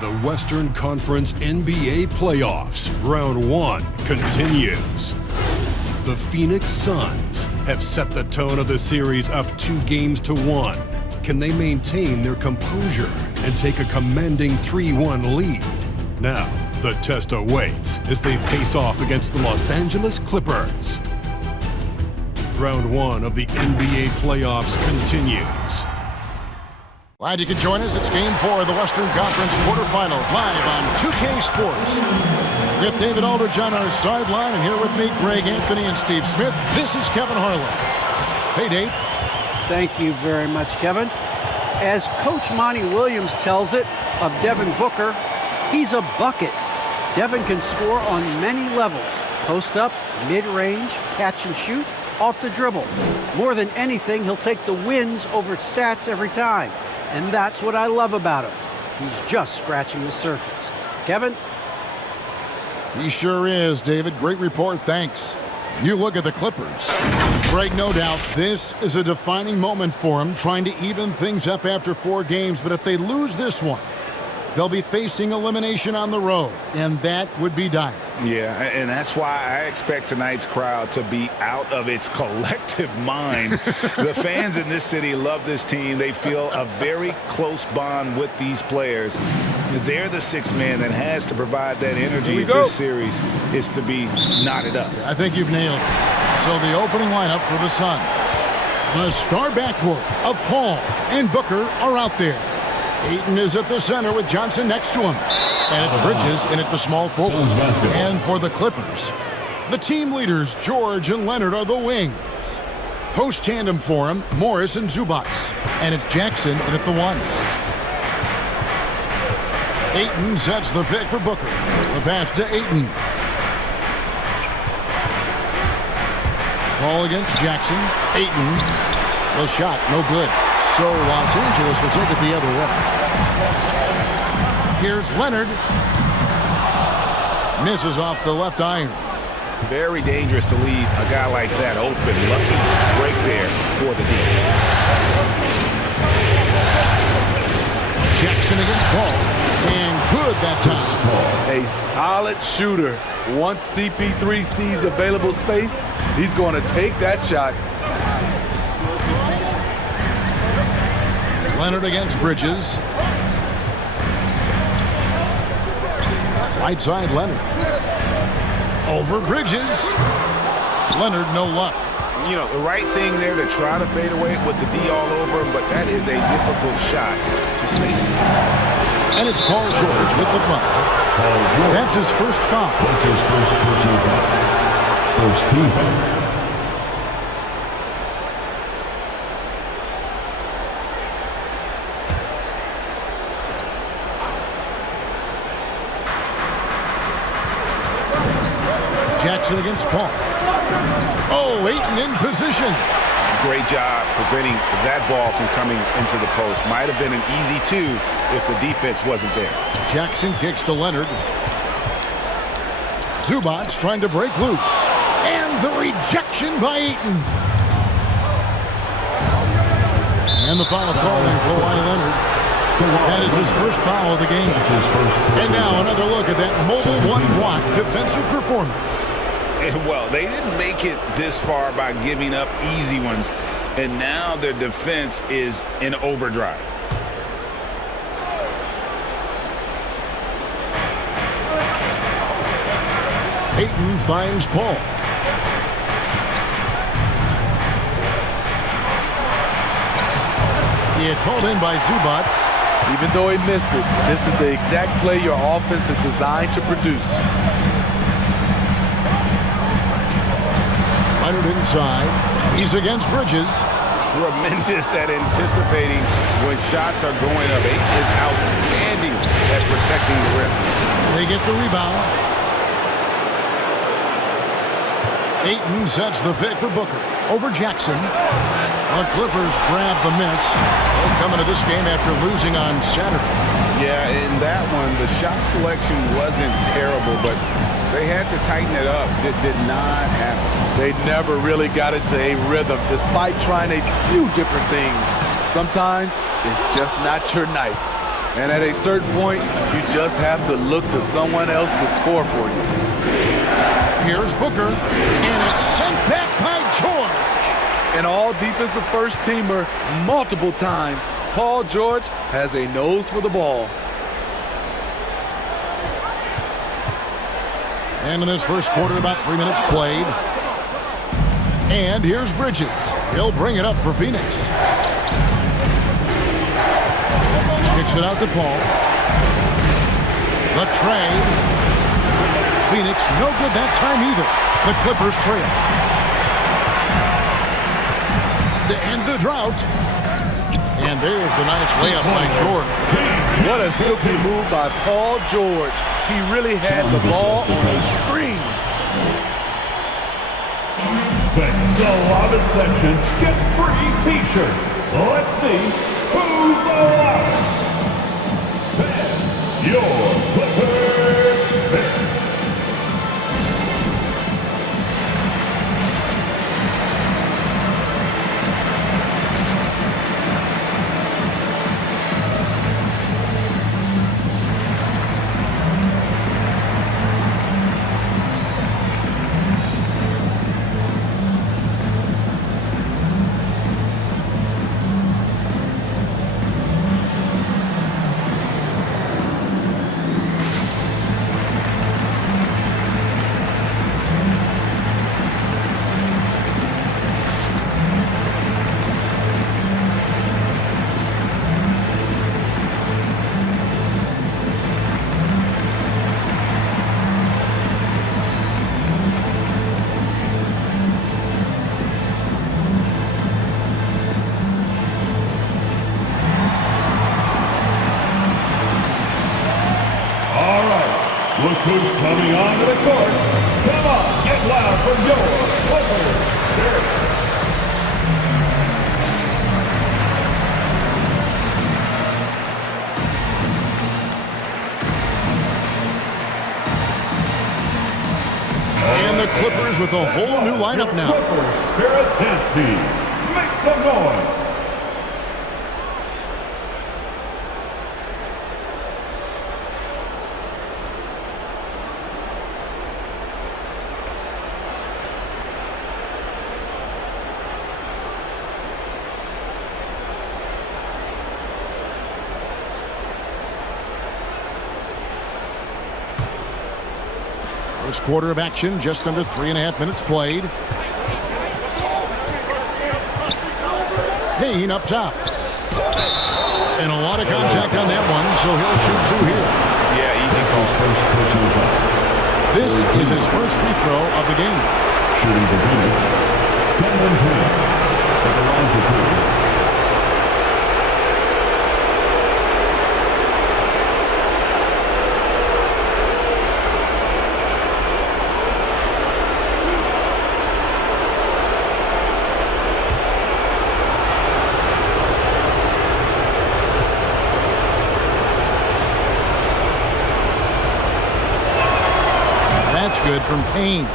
The Western Conference NBA playoffs, round 1 continues. The Phoenix Suns have set the tone of the series up 2-1. Can they maintain their composure and take a commanding 3-1 lead? Now, the test awaits as they face off against the Los Angeles Clippers. Round 1 of the NBA playoffs continues. Glad you could join us. It's Game 4 of the Western Conference quarterfinals, live on 2K Sports. With David Aldridge on our sideline, and here with me, Greg Anthony and Steve Smith. This is Kevin Harlan. Hey, Dave. Thank you very much, Kevin. As Coach Monty Williams tells it of Devin Booker, he's a bucket. Devin can score on many levels. Post up, mid-range, catch and shoot, off the dribble. More than anything, he'll take the wins over stats every time. And that's what I love about him. He's just scratching the surface. Kevin? He sure is, David. Great report, thanks. You look at the Clippers. Greg, no doubt, this is a defining moment for them, trying to even things up after 4 games. But if they lose this one, they'll be facing elimination on the road, and that would be dire. Yeah, and that's why I expect tonight's crowd to be out of its collective mind. The fans in this city love this team. They feel a very close bond with these players. They're the sixth man that has to provide that energy if this series is to be knotted up. I think you've nailed it. So the opening lineup for the Suns. The star backcourt of Paul and Booker are out there. Ayton is at the center with Johnson next to him. And it's Bridges in at the small forward. And for the Clippers, the team leaders, George and Leonard, are the wings. Post tandem for him, Morris and Zubac. And it's Jackson in at the 1. Ayton sets the pick for Booker. The pass to Ayton. Ball against Jackson. Ayton. The shot, no good. So Los Angeles will take it the other way. Here's Leonard. Misses off the left iron. Very dangerous to leave a guy like that open. Lucky break there for the D. Jackson against Paul. And good that time. A solid shooter. Once CP3 sees available space, he's going to take that shot. Leonard against Bridges. Right side, Leonard. Over Bridges. Leonard, no luck. You know, the right thing there to try to fade away with the D all over him, but that is a difficult shot to save. And it's Paul George with the foul. That's his first foul. That's his first personal foul. First team foul. Jackson against Paul. Oh, Ayton in position. Great job preventing that ball from coming into the post. Might have been an easy 2 if the defense wasn't there. Jackson kicks to Leonard. Zubac trying to break loose. And the rejection by Ayton. And the foul call on Kawhi Leonard. That is his first foul of the game. And now another look at that mobile one-block defensive performance. Well, they didn't make it this far by giving up easy ones, and now their defense is in overdrive. Ayton finds Paul. It's hauled in by Zubac. Even though he missed it, this is the exact play your offense is designed to produce. Leonard inside. He's against Bridges. Tremendous at anticipating when shots are going up. Ayton is outstanding at protecting the rim. They get the rebound. Ayton sets the pick for Booker. Over Jackson. The Clippers grab the miss. They're coming to this game after losing on Saturday. Yeah, in that one, the shot selection wasn't terrible, but they had to tighten it up. It did not happen. They never really got into a rhythm, despite trying a few different things. Sometimes it's just not your night. And at a certain point, you just have to look to someone else to score for you. Here's Booker, and it's sent back by George. An all-defensive first-teamer multiple times, Paul George has a nose for the ball. And in this first quarter, about 3 minutes played. And here's Bridges. He'll bring it up for Phoenix. Kicks it out to Paul. The trade. Phoenix, no good that time either. The Clippers trail. To end the drought. And there's the nice layup by George. What a silky move by Paul George. He really had the ball on a string. Fans the loudest section get free t-shirts. Let's see who's the loudest. Ben, your Clippers pick. Look who's coming onto the court. Come on, get loud for your Clippers. And the Clippers with a whole new lineup now. Clippers spirit his team. Make some noise. First quarter of action, just under 3.5 minutes played. Payne up top. And a lot of contact on that one, so he'll shoot two here. Yeah, easy call. This is his first free throw of the game. Shooting for Phoenix. Cameron Payne at the line for two. That's good from Payne.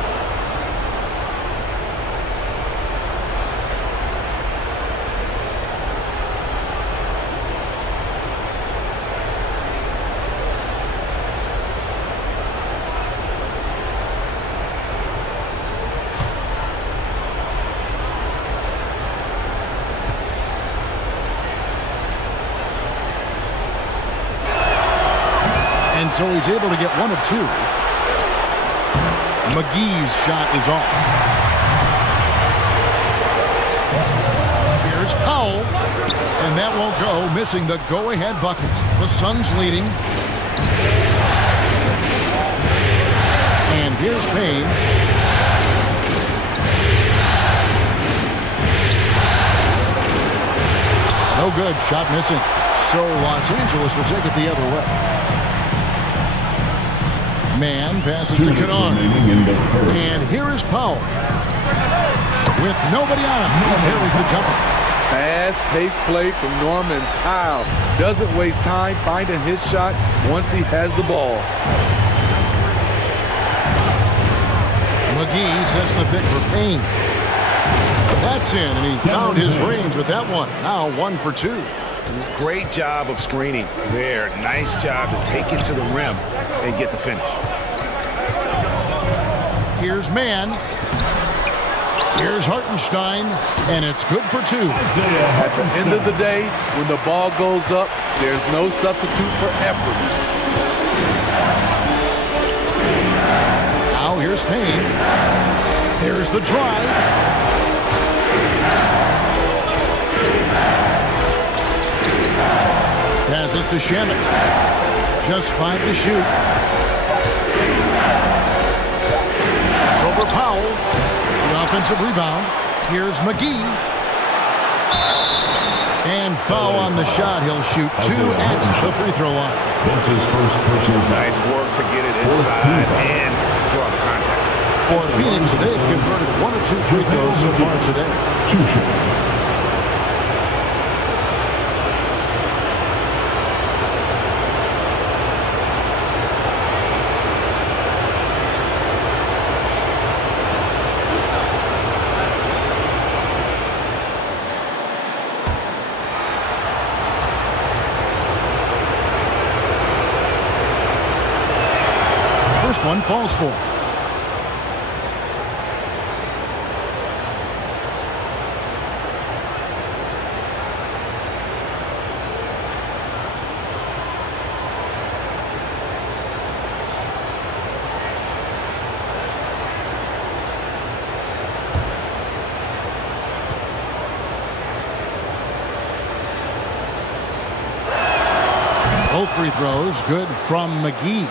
And so he's able to get one of two. McGee's shot is off. Here's Powell. And that won't go, missing the go-ahead bucket. The Suns leading. And here's Payne. No good, shot missing. So Los Angeles will take it the other way. Man passes to Kennard. And here is Powell. With nobody on him. Here is the jumper. Fast-paced play from Norman Powell. Doesn't waste time finding his shot once he has the ball. McGee sets the pick for Payne. That's in, and he found his range with that one. Now 1 for 2. Great job of screening there. Nice job to take it to the rim and get the finish. Here's Mann. Here's Hartenstein, and it's good for two. At the end of the day, when the ball goes up, there's no substitute for effort. Now here's Payne. There's the drive. Pass it to Shamet. Just 5 to shoot. Shoots over Powell. The offensive rebound. Here's McGee. And foul on the shot. He'll shoot 2 at the free throw line. Nice work to get it inside and draw the contact. For Phoenix, they've converted 1 or 2 free throws so far today. First one falls for. Both free throws good from McGee.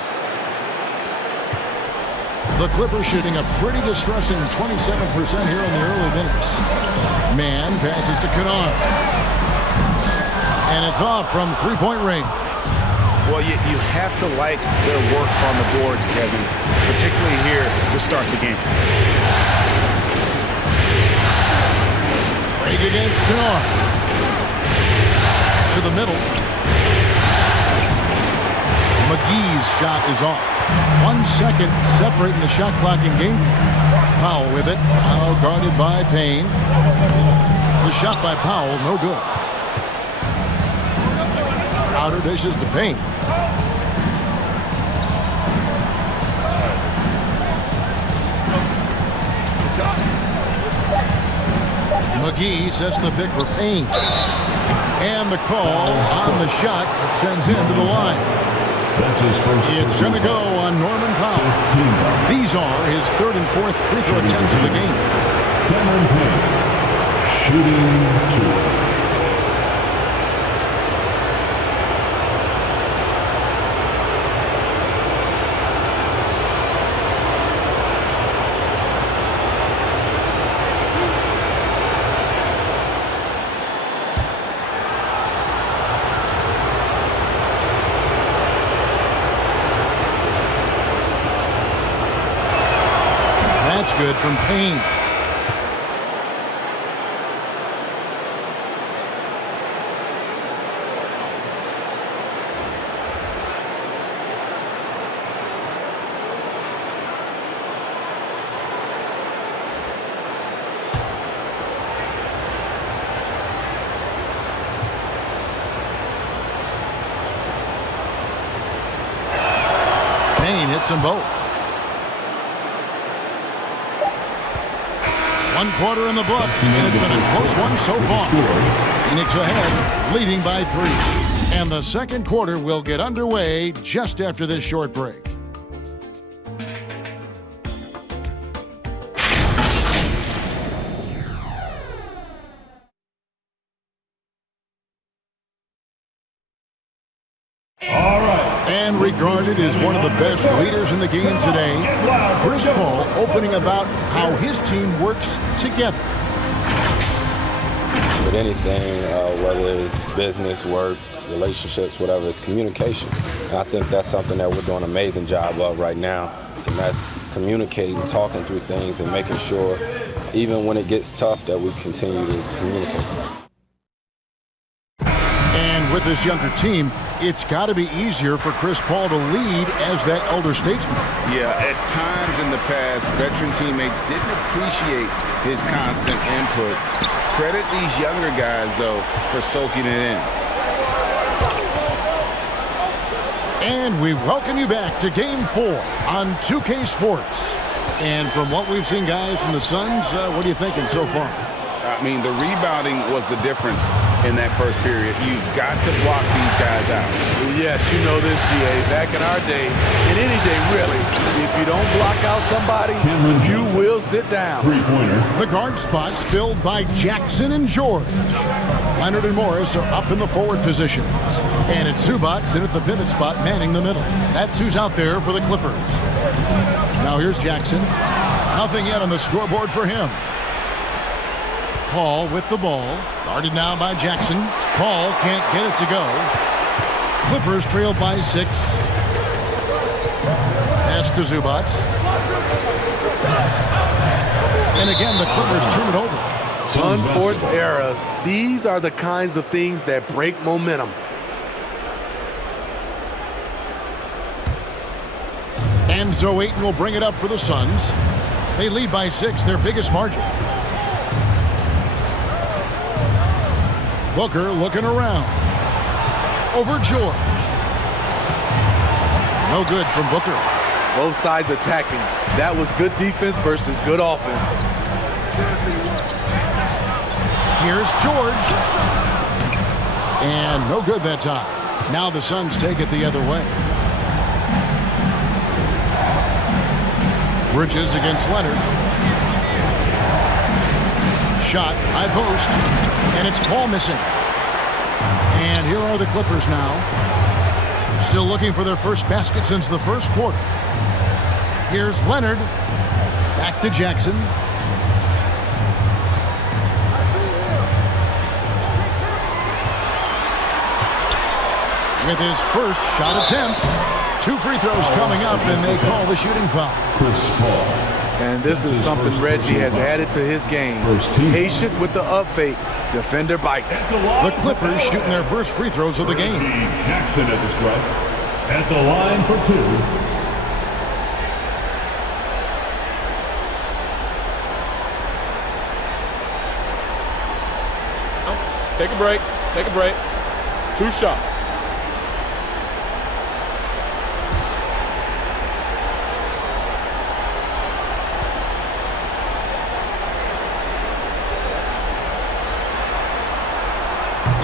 The Clippers shooting a pretty distressing 27% here in the early minutes. Mann passes to Kennard. And it's off from three-point range. Well, you have to like their work on the boards, Kevin, particularly here to start the game. Break against Kennard. To the middle. McGee's shot is off. 1 second separating the shot clock in game. Powell with it. Now guarded by Payne. The shot by Powell, no good. Outer dishes to Payne. McGee sets the pick for Payne. And the call on the shot that sends him to the line. It's going to go on Norman Powell. These are his 3rd and 4th free throw attempts of the game. Cameron Payne, shooting 2. That's good from Payne. Payne hits them both. 1 quarter in the books, and it's been a close one so far. Phoenix ahead, leading by 3. And the second quarter will get underway just after this short break. And regarded as one of the best leaders in the game today, Chris Paul opening about how his team works together. With anything, whether it's business, work, relationships, whatever, it's communication. And I think that's something that we're doing an amazing job of right now. And that's communicating, talking through things, and making sure, even when it gets tough, that we continue to communicate. And with this younger team, it's got to be easier for Chris Paul to lead as that elder statesman. Yeah, at times in the past, veteran teammates didn't appreciate his constant input. Credit these younger guys, though, for soaking it in. we welcome you back to Game 4 on 2K Sports. And from what we've seen, guys, from the Suns, what are you thinking so far? I mean, the rebounding was the difference in that first period. You've got to block these guys out. Yes, you know this, GA. Back in our day, in any day really, if you don't block out somebody, you will sit down. Three-pointer. The guard spots filled by Jackson and George. Leonard and Morris are up in the forward positions. And it's Zubac in at the pivot spot, manning the middle. That's who's out there for the Clippers. Now here's Jackson. Nothing yet on the scoreboard for him. Paul with the ball. Guarded now by Jackson. Paul can't get it to go. Clippers trailed by 6. Pass to Zubac. And again, the Clippers turn it over. Unforced errors. These are the kinds of things that break momentum. Enzo Ayton will bring it up for the Suns. They lead by 6, their biggest margin. Booker looking around. Over George. No good from Booker. Both sides attacking. That was good defense versus good offense. Here's George. And no good that time. Now the Suns take it the other way. Bridges against Leonard. Shot, high post, and it's Paul missing. And here are the Clippers now. Still looking for their first basket since the first quarter. Here's Leonard. Back to Jackson. With his first shot attempt. 2 free throws coming up, and they call the shooting foul. Chris Paul. And this is something Reggie has added to his game. Patient with the up fake. Defender bites. The Clippers shooting their first free throws of the game. Jackson at the stripe. At the line for 2. Take a break. Take a break. 2 shots.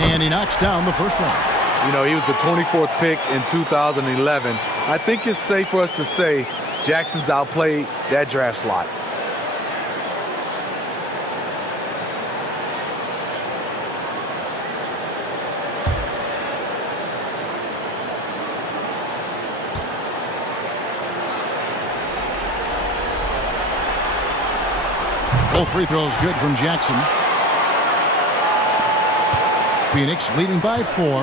And he knocks down the first one. You know, he was the 24th pick in 2011. I think it's safe for us to say Jackson's outplayed that draft slot. Both free throws good from Jackson. Phoenix leading by 4.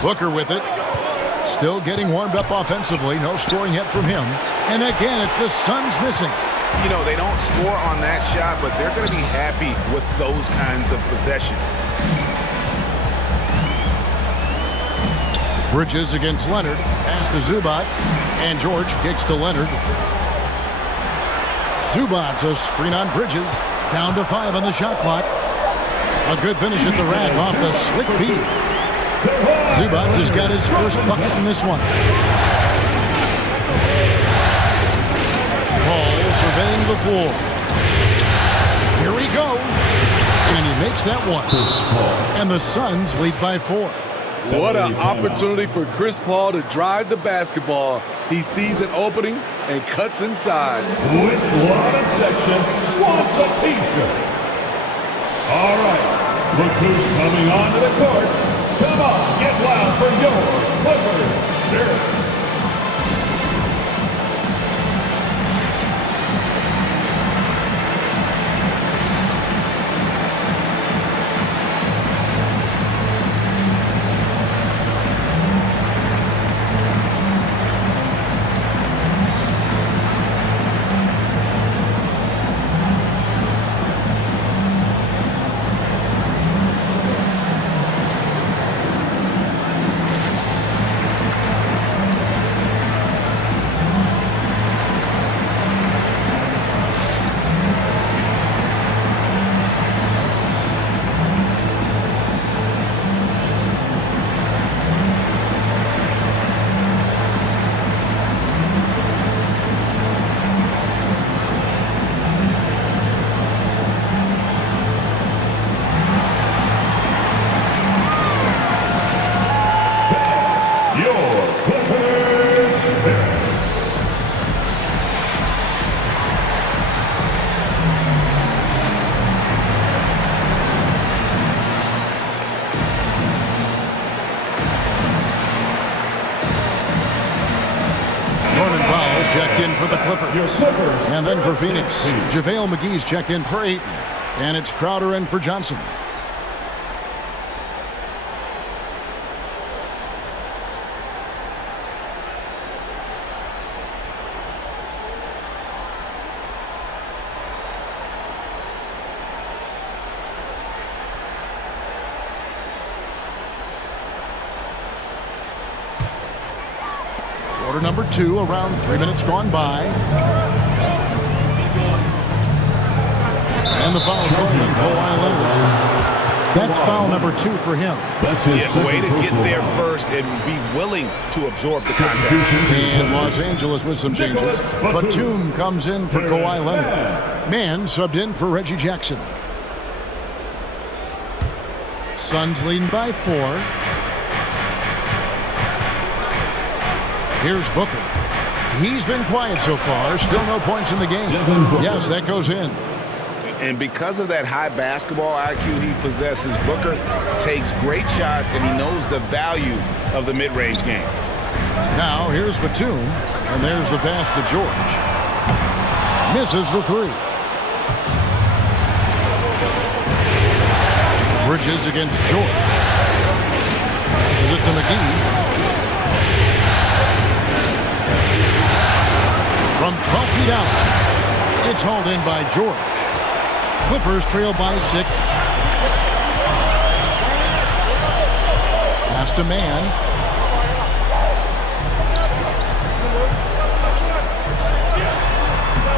Booker with it. Still getting warmed up offensively. No scoring yet from him. And again, it's the Suns missing. You know, they don't score on that shot, but they're going to be happy with those kinds of possessions. Bridges against Leonard. Pass to Zubac. And George kicks to Leonard. Zubac, a screen on Bridges. Down to 5 on the shot clock. A good finish at the rack off the slick feed. Zubac has got his first bucket in this one. Paul surveying the floor. Here he goes. And he makes that one. And the Suns lead by 4. What an opportunity for Chris Paul to drive the basketball. He sees an opening and cuts inside. Which Lana section wants a t-shirt? All right, look who's coming onto the court. Come on, get loud for your Clippers shirt. checked in for the Clippers. Your Clippers. And then for Phoenix, JaVale McGee's checked in for Ayton. And it's Crowder in for Johnson. Quarter number 2, around 3 minutes gone by. And the foul called on Kawhi Leonard. That's foul number 2 for him. Yeah, way to get there first and be willing to absorb the contact. And Los Angeles with some changes. Batum comes in for Kawhi Leonard. Mann subbed in for Reggie Jackson. Suns leading by 4. Here's Booker. He's been quiet so far. Still no points in the game. Yes, that goes in. And because of that high basketball IQ he possesses, Booker takes great shots and he knows the value of the mid-range game. Now here's Batum, and there's the pass to George. Misses the 3. Bridges against George. Passes it to McGee. From 12 feet out, it's hauled in by George. Clippers trail by 6. Pass to Mann.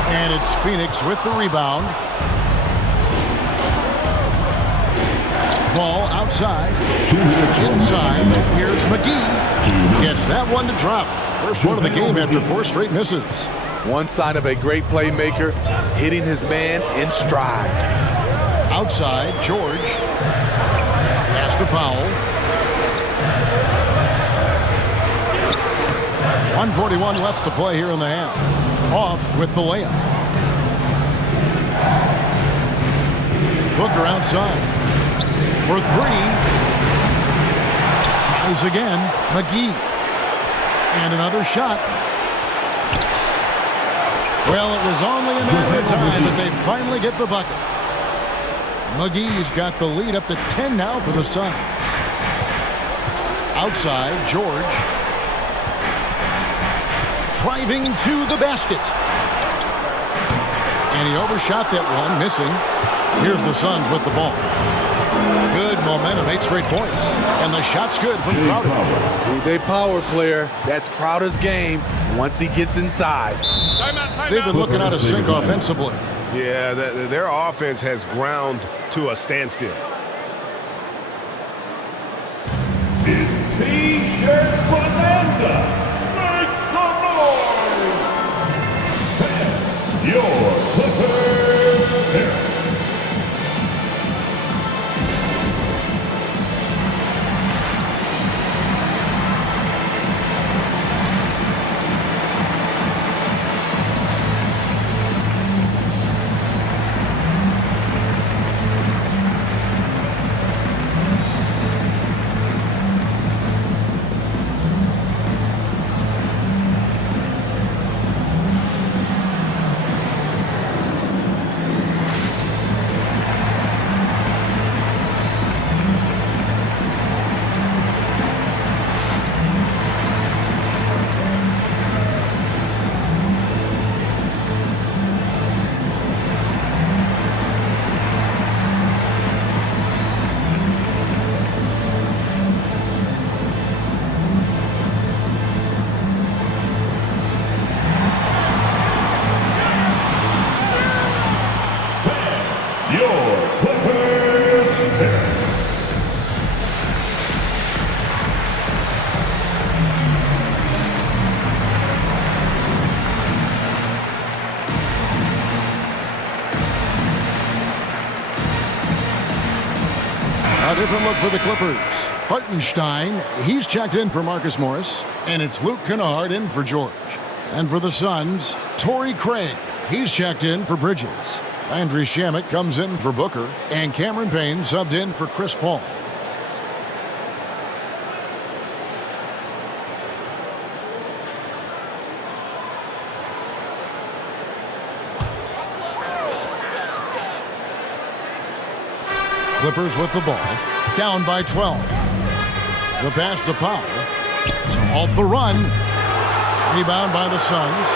And it's Phoenix with the rebound. Ball outside. Inside. Here's McGee. Gets that one to drop. First one of the game after 4 straight misses. One sign of a great playmaker, hitting his man in stride. Outside, George. Pass to Powell. 1:41 left to play here in the half. Off with the layup. Booker outside. For 3. Tries again. McGee. And another shot. Well, it was only a matter of time that they finally get the bucket. McGee's got the lead up to 10 now for the Suns. Outside, George. Driving to the basket. And he overshot that one, missing. Here's the Suns with the ball. Good momentum, 8 straight points. And the shot's good from Crowder. He's a power player. That's Crowder's game once he gets inside. They've been looking out of sync offensively. Yeah, their offense has ground to a standstill. It's T-shirt bonanza. Make some noise. Your Clippers pick. A different look for the Clippers. Hartenstein, he's checked in for Marcus Morris. And it's Luke Kennard in for George. And for the Suns, Torrey Craig. He's checked in for Bridges. Andrew Shamet comes in for Booker. And Cameron Payne subbed in for Chris Paul. Clippers with the ball, down by 12. The pass to Powell to halt the run. Rebound by the Suns.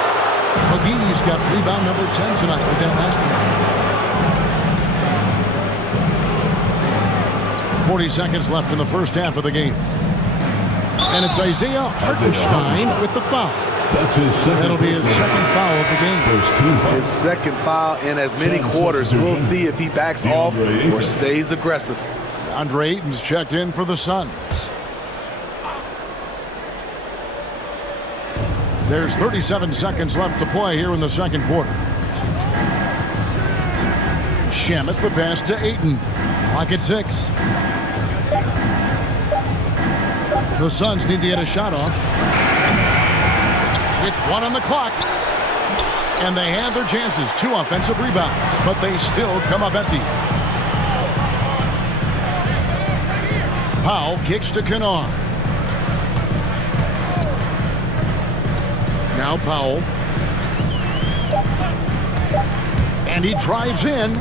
McGee's got rebound number 10 tonight with that last one. 40 seconds left in the first half of the game. And it's Isaiah Hartenstein with the foul. That'll be his second foul of the game. His second foul in as many quarters. We'll see if he backs off or stays aggressive. Andre Ayton's checked in for the Suns. There's 37 seconds left to play here in the second quarter. Shamet the pass to Ayton. Clock at 6. The Suns need to get a shot off. With 1 on the clock. And they have their chances. 2 offensive rebounds, but they still come up empty. Powell kicks to Kennard. Now Powell. And he drives in.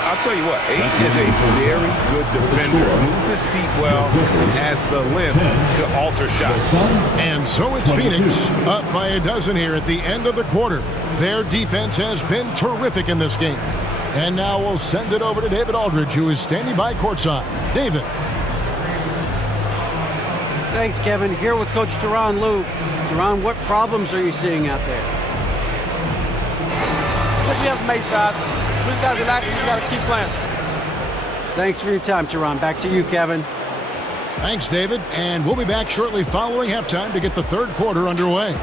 I'll tell you what, Ayton is a very good defender. Moves his feet well and has the length to alter shots. And so it's Phoenix up by a dozen here at the end of the quarter. Their defense has been terrific in this game. And now we'll send it over to David Aldridge, who is standing by courtside. David. Thanks, Kevin. Here with Coach Teron Lou. Teron, what problems are you seeing out there? We have to make shots. We just got to relax and we got to keep playing. Thanks for your time, Teron. Back to you, Kevin. Thanks, David. And we'll be back shortly following halftime to get the third quarter underway.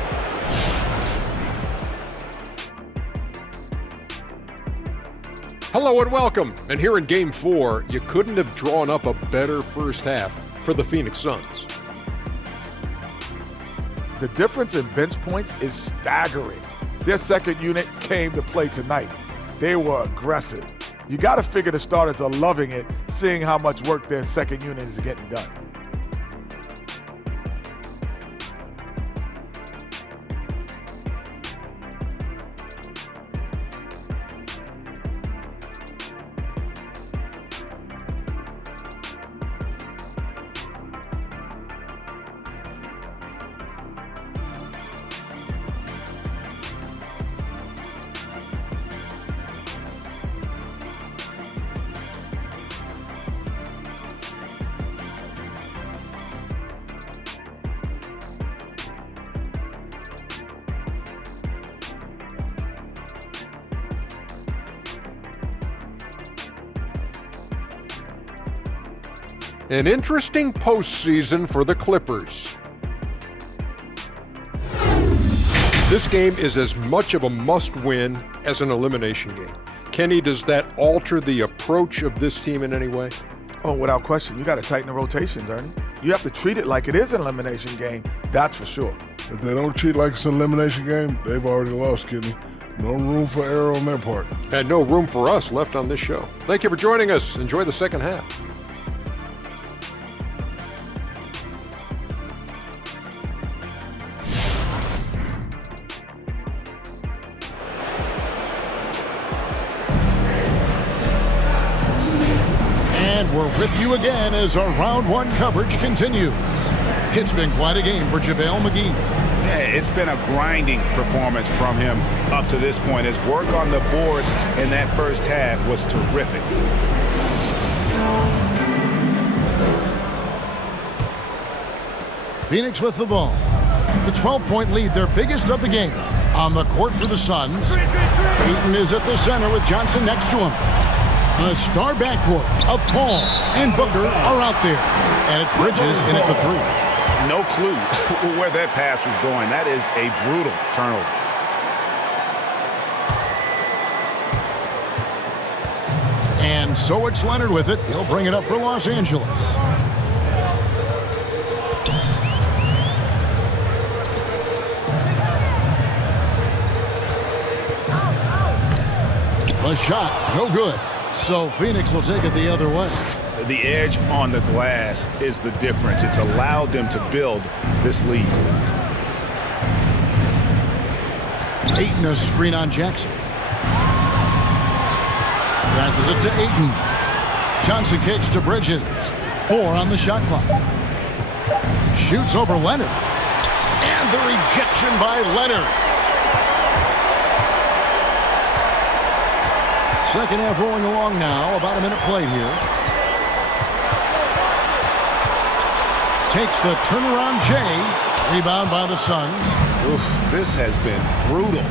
Hello and welcome. And here in Game 4, you couldn't have drawn up a better first half for the Phoenix Suns. The difference in bench points is staggering. Their second unit came to play tonight. They were aggressive. You got to figure the starters are loving it, seeing how much work their second unit is getting done. An interesting postseason for the Clippers. This game is as much of a must-win as an elimination game. Kenny, does that alter the approach of this team in any way? Oh, without question. You got to tighten the rotations, Ernie. You have to treat it like it is an elimination game, that's for sure. If they don't treat like it's an elimination game, they've already lost, Kenny. No room for error on their part. And no room for us left on this show. Thank you for joining us. Enjoy the second half. We're with you again as our round one coverage continues. It's been quite a game for JaVale McGee. Yeah, it's been a grinding performance from him up to this point. His work on the boards in that first half was terrific. Phoenix with the ball. The 12-point lead, their biggest of the game. On the court for the Suns. Ayton is at the center with Johnson next to him. The star backcourt of Paul and Booker are out there. And it's Bridges in at the 3. No clue where that pass was going. That is a brutal turnover. And so it's Leonard with it. He'll bring it up for Los Angeles. A shot, no good. So Phoenix will take it the other way. The edge on the glass is the difference. It's allowed them to build this lead. Ayton a screen on Jackson. Passes it to Ayton. Johnson kicks to Bridges. 4 on the shot clock. Shoots over Leonard. And the rejection by Leonard. Second half rolling along now. About a minute played here. Takes the turnaround J. Rebound by the Suns. Oof, this has been brutal.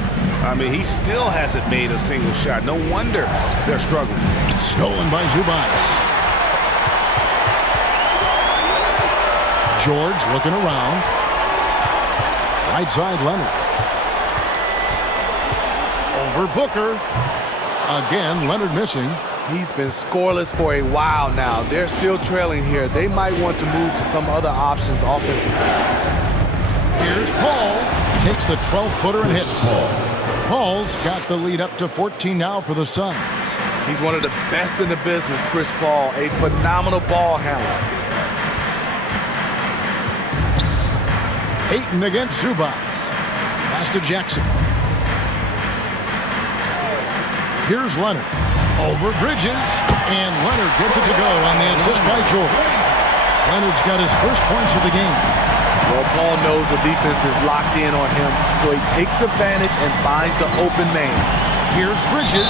I mean, he still hasn't made a single shot. No wonder they're struggling. Stolen by Zubac. George looking around. Right side Leonard. Over Booker. Again, Leonard missing. He's been scoreless for a while now. They're still trailing here. They might want to move to some other options offensively. Here's Paul. Takes the 12-footer and hits. Paul's got the lead up to 14 now for the Suns. He's one of the best in the business, Chris Paul. A phenomenal ball handler. Ayton against Zubac. Pass to Jackson. Here's Leonard. Over Bridges. And Leonard gets it to go on the assist by George. Leonard's got his first points of the game. Well, Paul knows the defense is locked in on him, so he takes advantage and finds the open man. Here's Bridges.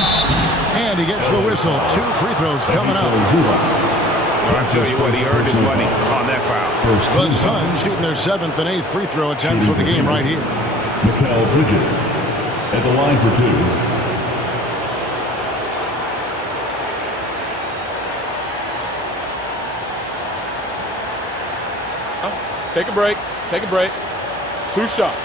And he gets the whistle. 2 free throws coming up. Well, I tell you what, he earned his money on that foul. The Suns shooting their 7th and 8th free throw attempts for the game right here. Mikal Bridges at the line for 2. Take a break. Take a break. 2 shots.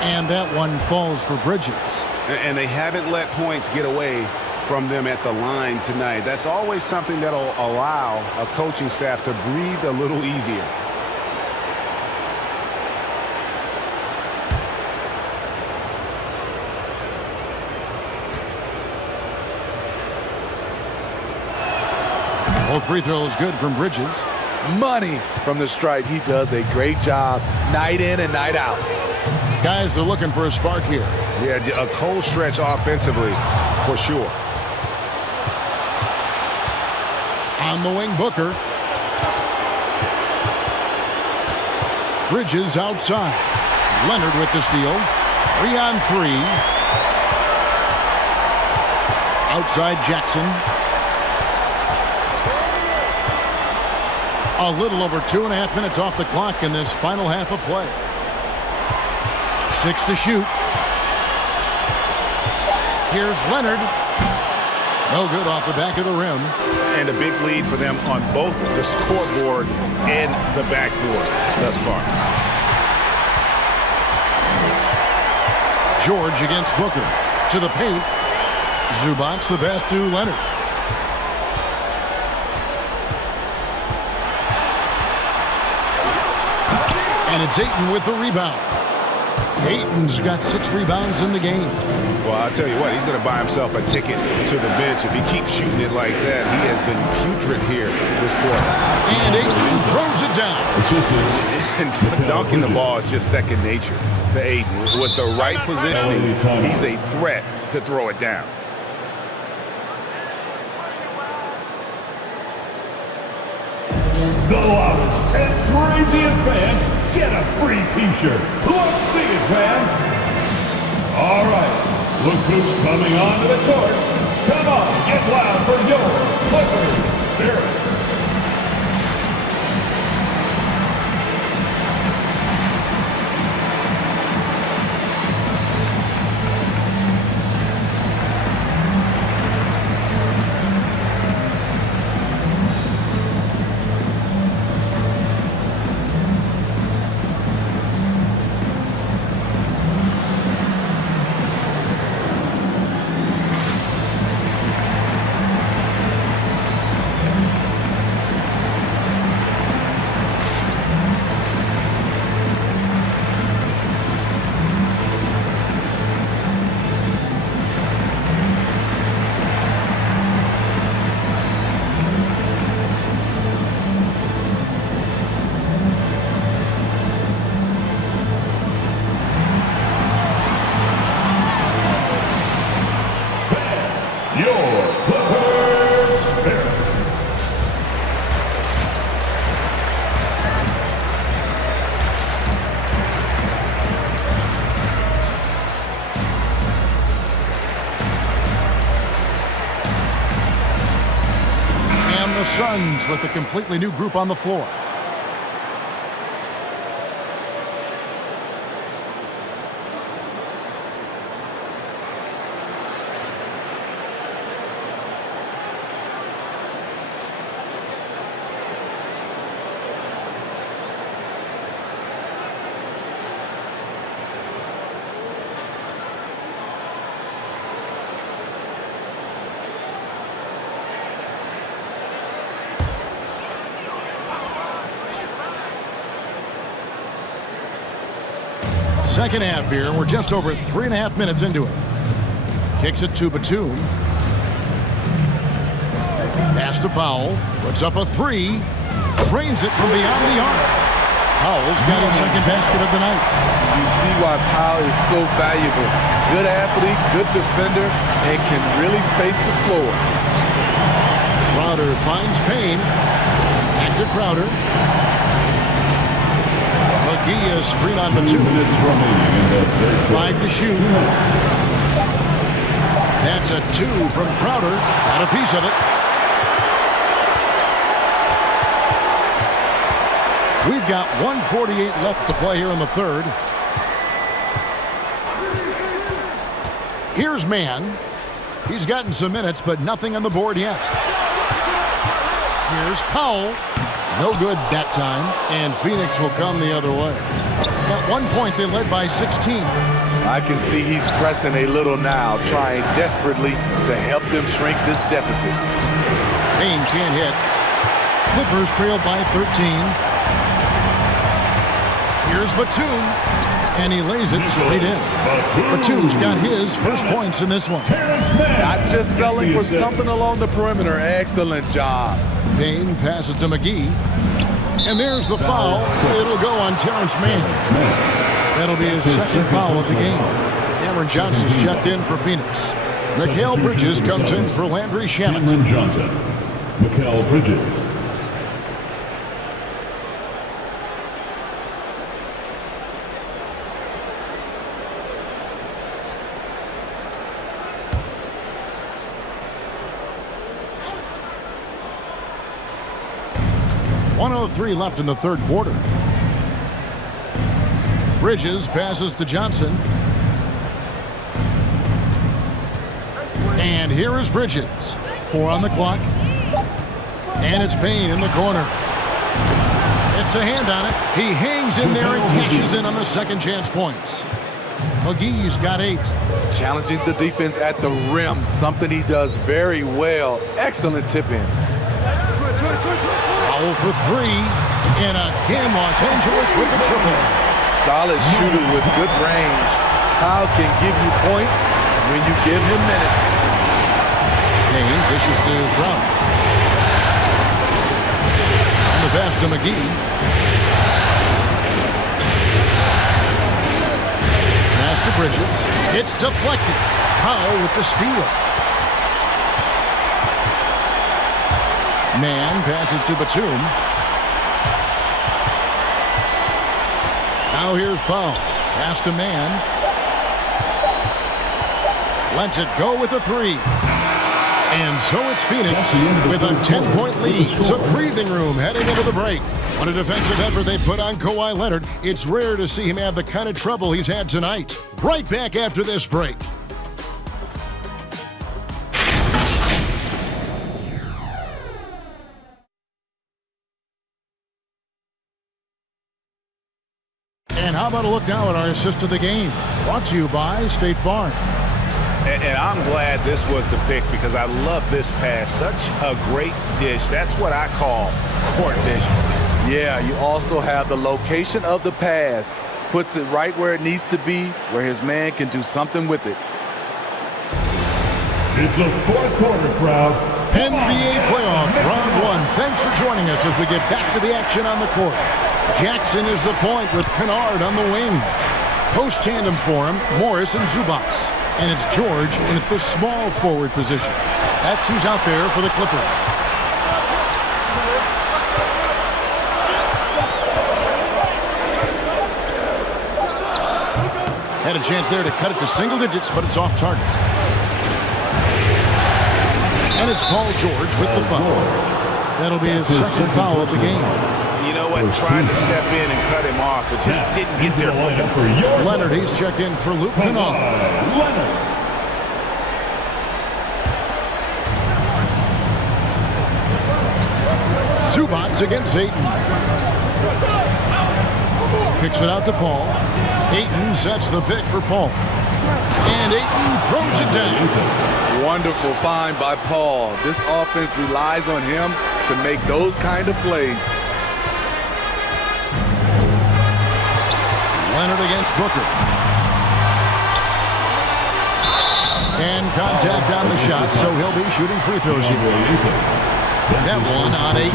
And that one falls for Bridges. And they haven't let points get away from them at the line tonight. That's always something that'll allow a coaching staff to breathe a little easier. Both free throws good from Bridges. Money from the stripe. He does a great job night in and night out. Guys are looking for a spark here. Yeah, a cold stretch offensively for sure. On the wing, Booker. Bridges outside. Leonard with the steal. 3 on 3. Outside Jackson. A little over 2.5 minutes off the clock in this final half of play. 6 to shoot. Here's Leonard. No good off the back of the rim. And a big lead for them on both the scoreboard and the backboard thus far. George against Booker. To the paint. Zubac the pass to Leonard. And it's Ayton with the rebound. Ayton's got 6 rebounds in the game. Well, I'll tell you what, he's going to buy himself a ticket to the bench if he keeps shooting it like that. He has been putrid here this quarter. And Ayton throws it down. And dunking the ball is just second nature to Ayton. With the right positioning, he's a threat to throw it down. The loudest and craziest fans get a free T-shirt. Let's see it, fans. All right, look who's coming onto the court. Come on, get loud for your Clippers Spirit. The Suns with a completely new group on the floor. Second half here, and we're just over 3.5 minutes into it. Kicks it to Batum. Pass to Powell. Puts up a three. Drains it from beyond the arc. Powell's got his second basket of the night. You see why Powell is so valuable. Good athlete, good defender, and can really space the floor. Crowder finds Payne. Back to Crowder. McGee is screen on Batum. 5 to shoot. That's a 2 from Crowder. Got a piece of it. We've got 1:48 left to play here in the third. Here's Mann. He's gotten some minutes, but nothing on the board yet. Here's Powell. No good that time, and Phoenix will come the other way. At one point, they led by 16. I can see he's pressing a little now, trying desperately to help them shrink this deficit. Payne can't hit. Clippers trail by 13. Here's Batum, and he lays it straight in. Batum's got his first points in this one. Not just selling for something along the perimeter. Excellent job. Payne passes to McGee. And there's the foul. It'll go on Terrence Mann. That'll be his second foul of the game. Cameron Johnson's checked in for Phoenix. Mikal Bridges comes in for Landry Shamet. Cameron Johnson. Mikal Bridges. .103 left in the third quarter. Bridges passes to Johnson. And here is Bridges. 4 on the clock. And it's Payne in the corner. It's a hand on it. He hangs in there and cashes in on the second chance points. McGee's got 8. Challenging the defense at the rim, something he does very well. Excellent tip in. Foul for 3. And again, Los Angeles with the triple. Solid shooter with good range. Powell can give you points when you give him minutes. Payne dishes to Brown. And the pass to McGee. Pass to Bridges. It's deflected. Powell with the steal. Mann passes to Batum. Now here's Powell. Pass to Mann. Lets it go with a 3. And so it's Phoenix with a 10-point lead. Some breathing room heading into the break. What a defensive effort they put on Kawhi Leonard. It's rare to see him have the kind of trouble he's had tonight. Right back after this break. And how about a look now at our assist of the game? Brought to you by State Farm. And I'm glad this was the pick because I love this pass. Such a great dish. That's what I call court vision. Yeah, you also have the location of the pass. Puts it right where it needs to be, where his man can do something with it. It's a fourth quarter crowd. NBA playoff round 1. Thanks for joining us as we get back to the action on the court. Jackson is the point with Kennard on the wing. Post tandem for him, Morris and Zubac. And it's George in the small forward position. That's who's out there for the Clippers. Had a chance there to cut it to single digits, but it's off target. And it's Paul George with the foul. That'll be his second foul of the game. You know what? Tried to step in and cut him off, but just didn't get there quick enough. Leonard, he's checked in for Luke Kennard. Zubats against Ayton. Kicks it out to Paul. Ayton sets the pick for Paul. And Ayton throws it down. Wonderful find by Paul. This offense relies on him to make those kind of plays. Leonard against Booker. And contact on the shot, so he'll be shooting free throws here. That one on 8.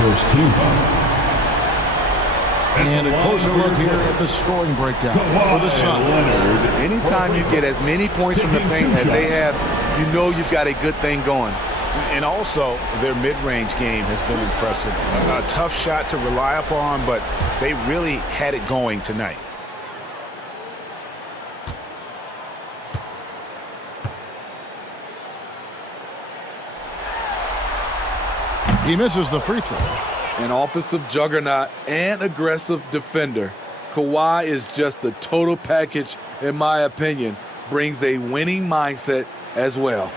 First team foul. And a closer look here at the scoring breakdown for the Suns. Anytime you get as many points from the paint as they have, you know you've got a good thing going. And also, their mid-range game has been impressive. A tough shot to rely upon, but they really had it going tonight. He misses the free throw. An offensive juggernaut and aggressive defender. Kawhi is just the total package, in my opinion. Brings a winning mindset as well.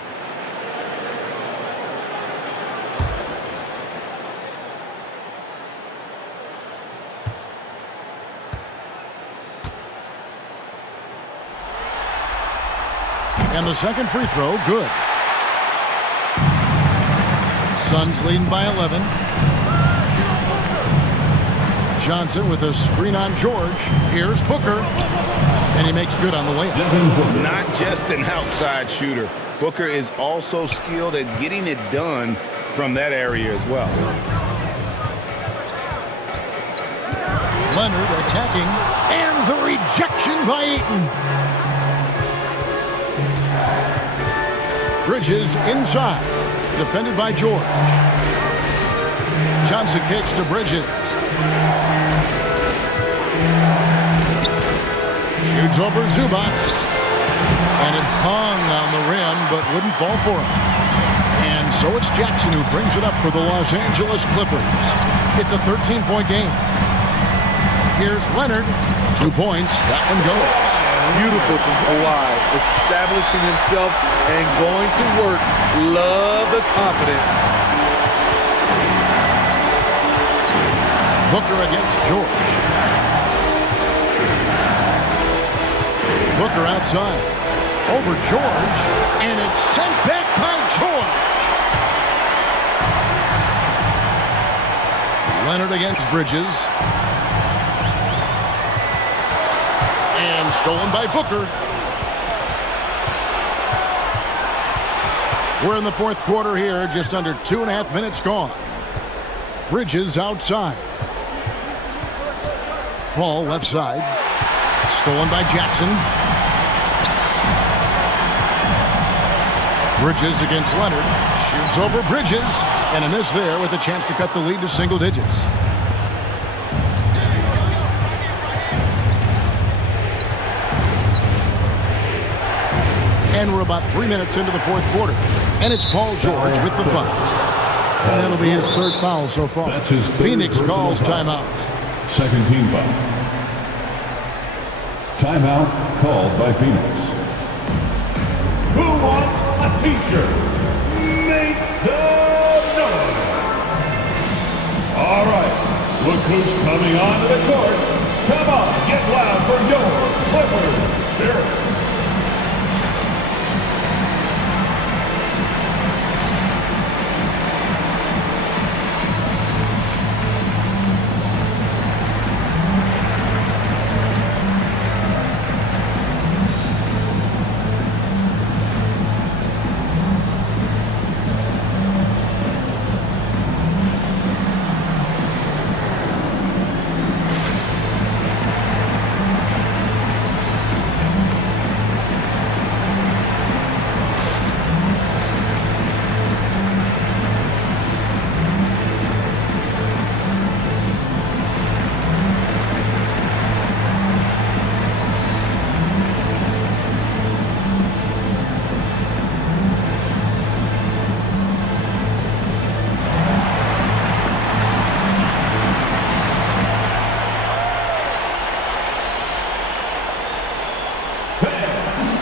And the second free throw, good. Suns leading by 11. Johnson with a screen on George. Here's Booker. And he makes good on the layup. Not just an outside shooter. Booker is also skilled at getting it done from that area as well. Leonard attacking. And the rejection by Ayton. Bridges inside. Defended by George. Johnson kicks to Bridges. Shoots over Zubats. And it hung on the rim, but wouldn't fall for him. And so it's Jackson who brings it up for the Los Angeles Clippers. It's a 13-point game. Here's Leonard. 2 points. That one goes. Beautiful from Kawhi. Establishing himself and going to work. Love the confidence. Booker against George. Booker outside. Over George. And it's sent back by George. Leonard against Bridges. And stolen by Booker. We're in the fourth quarter here. Just under 2.5 minutes gone. Bridges outside. Paul left side. Stolen by Jackson. Bridges against Leonard. Shoots over Bridges. And a miss there with a chance to cut the lead to single digits. And we're about 3 minutes into the fourth quarter. And it's Paul George with the foul. And that'll be his third foul so far. Phoenix calls timeout. Second team foul. Timeout called by Phoenix. Who wants a t-shirt? Make some noise. All right. Look who's coming onto the court. Come on, get loud for your Clippers. There.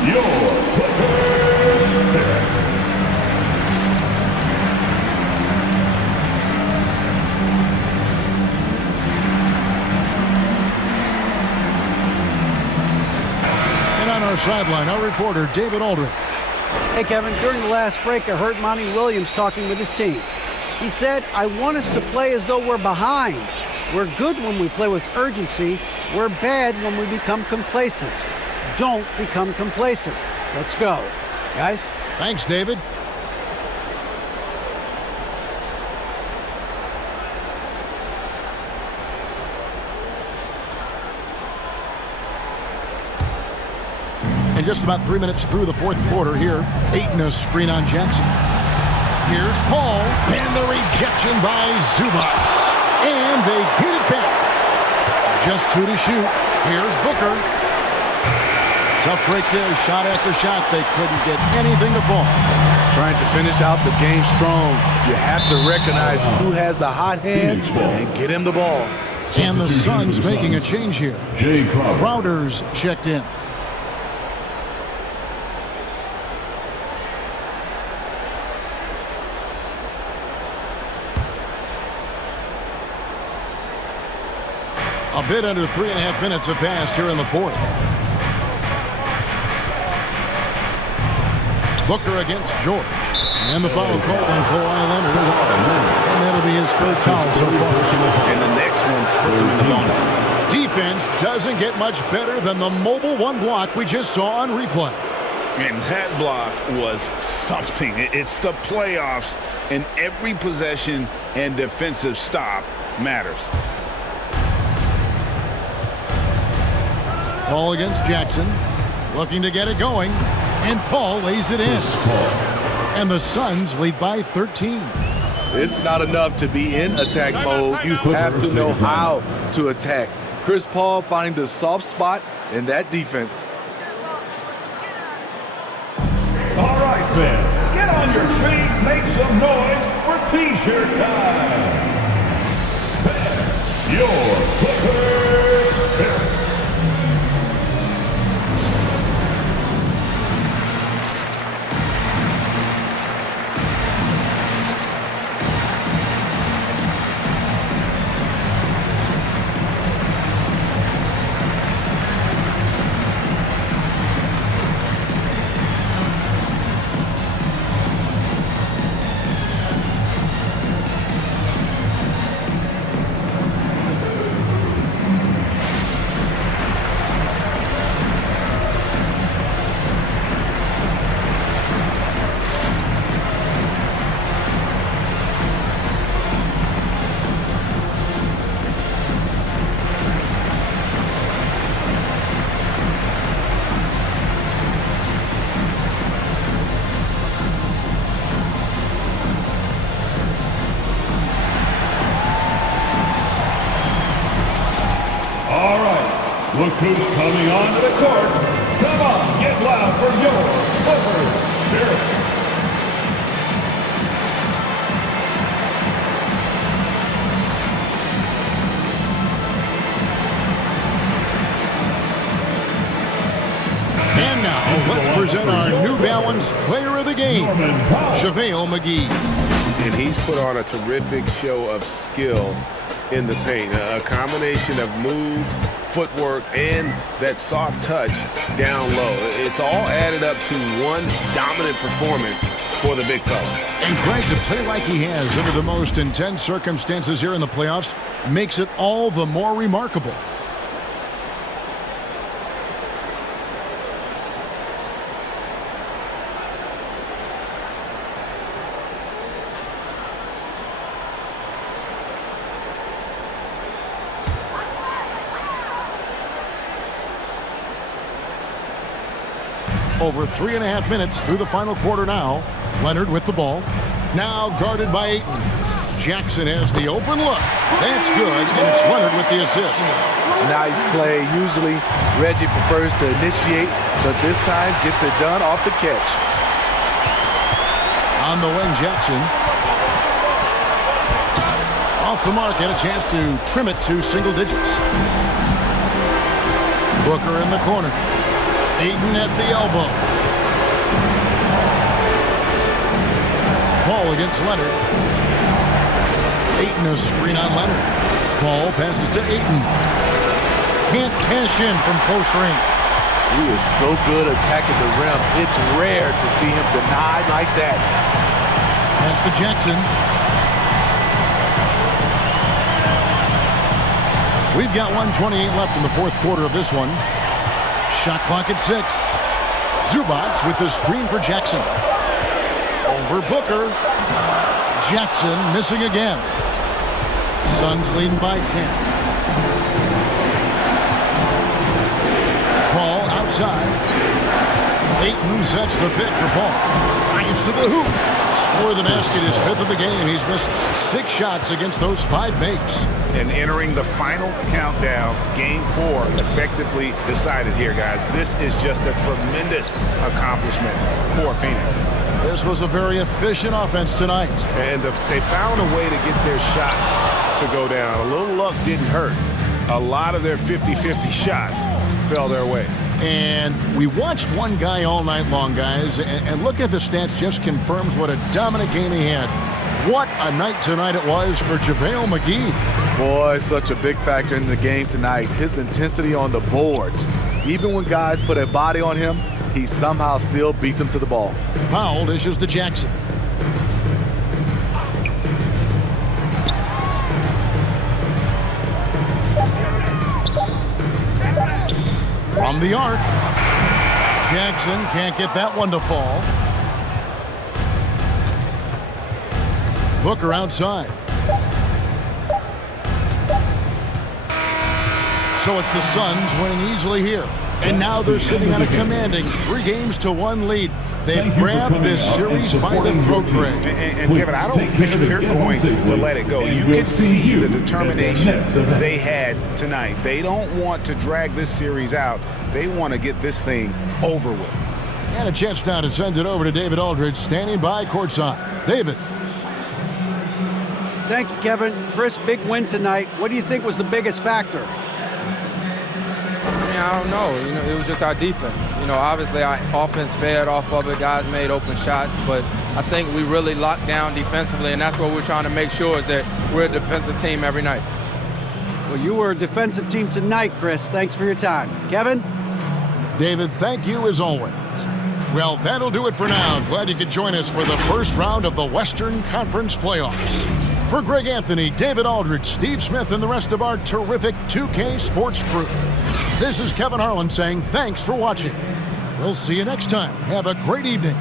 your Clippers pick. And on our sideline, our reporter, David Aldridge. Hey, Kevin, during the last break, I heard Monty Williams talking with his team. He said, I want us to play as though we're behind. We're good when we play with urgency. We're bad when we become complacent. Don't become complacent. Let's go. Guys? Thanks, David. And just about 3 minutes through the fourth quarter here, Ayton a screen on Jackson. Here's Paul, and the rejection by Zubac. And they get it back. Just 2 to shoot. Here's Booker. Tough break there, shot after shot. They couldn't get anything to fall. Trying to finish out the game strong. You have to recognize who has the hot hand and get him the ball. And the Suns making a change here. Jay Crowder's checked in. A bit under 3.5 minutes have passed here in the fourth. Booker against George. And the foul called on Kawhi Leonard. And that'll be his third foul so far. And the next one puts him in the bonus. Defense doesn't get much better than the mobile one block we just saw on replay. And that block was something. It's the playoffs, and every possession and defensive stop matters. Paul against Jackson, looking to get it going, and Paul lays it in. And the Suns lead by 13. It's not enough to be in attack mode. You have to know how to attack. Chris Paul finding the soft spot in that defense. All right, fans, get on your feet, make some noise for T-shirt time. Your Clippers pick. Look who's coming onto the court. Come on, get loud for your Clippers Spirit. And now, let's present our New Balance Player of the Game, JaVale McGee. And he's put on a terrific show of skill in the paint. A combination of moves, footwork, and that soft touch down low. It's all added up to one dominant performance for the big fella. And Craig, to play like he has under the most intense circumstances here in the playoffs makes it all the more remarkable. Over 3.5 minutes through the final quarter now. Leonard with the ball. Now guarded by Ayton. Jackson has the open look. That's good, and it's Leonard with the assist. Nice play. Usually Reggie prefers to initiate, but this time gets it done off the catch. On the wing, Jackson. Off the mark, and a chance to trim it to single digits. Booker in the corner. Ayton at the elbow. Paul against Leonard. Ayton a screen on Leonard. Paul passes to Ayton. Can't cash in from close range. He is so good attacking the rim. It's rare to see him denied like that. Pass to Jackson. We've got 1:28 left in the fourth quarter of this one. Shot clock at 6. Zubac with the screen for Jackson. Over Booker. Jackson missing again. Suns leading by 10. Paul outside. Ayton sets the pick for Paul. Drives to the hoop. Score the basket, his 5th of the game. He's missed 6 shots against those 5 makes. And entering the final countdown, game 4 effectively decided here, guys. This is just a tremendous accomplishment for Phoenix. This was a very efficient offense tonight. And they found a way to get their shots to go down. A little luck didn't hurt. A lot of their 50-50 shots fell their way. And we watched one guy all night long, guys, and looking at the stats just confirms what a dominant game he had. What a night tonight it was for JaVale McGee. Boy, such a big factor in the game tonight. His intensity on the boards. Even when guys put a body on him, he somehow still beats them to the ball. Powell dishes to Jackson. From the arc. Jackson can't get that one to fall. Booker outside. So it's the Suns winning easily here. And now they're sitting on a commanding 3-1 lead. They've grabbed this series by the throat, Greg. And Kevin, I don't think they're going to let it go. You can see the determination they had tonight. They don't want to drag this series out. They want to get this thing over with. And a chance now to send it over to David Aldridge, standing by courtside. David. Thank you, Kevin. Chris, big win tonight. What do you think was the biggest factor? I don't know. It was just our defense. Obviously our offense fed off of it. Guys made open shots, but I think we really locked down defensively, and that's what we're trying to make sure is that we're a defensive team every night. Well, you were a defensive team tonight, Chris. Thanks for your time. Kevin? David, thank you as always. Well, that'll do it for now. Glad you could join us for the first round of the Western Conference playoffs. For Greg Anthony, David Aldridge, Steve Smith, and the rest of our terrific 2K Sports crew, this is Kevin Harlan saying thanks for watching. We'll see you next time. Have a great evening.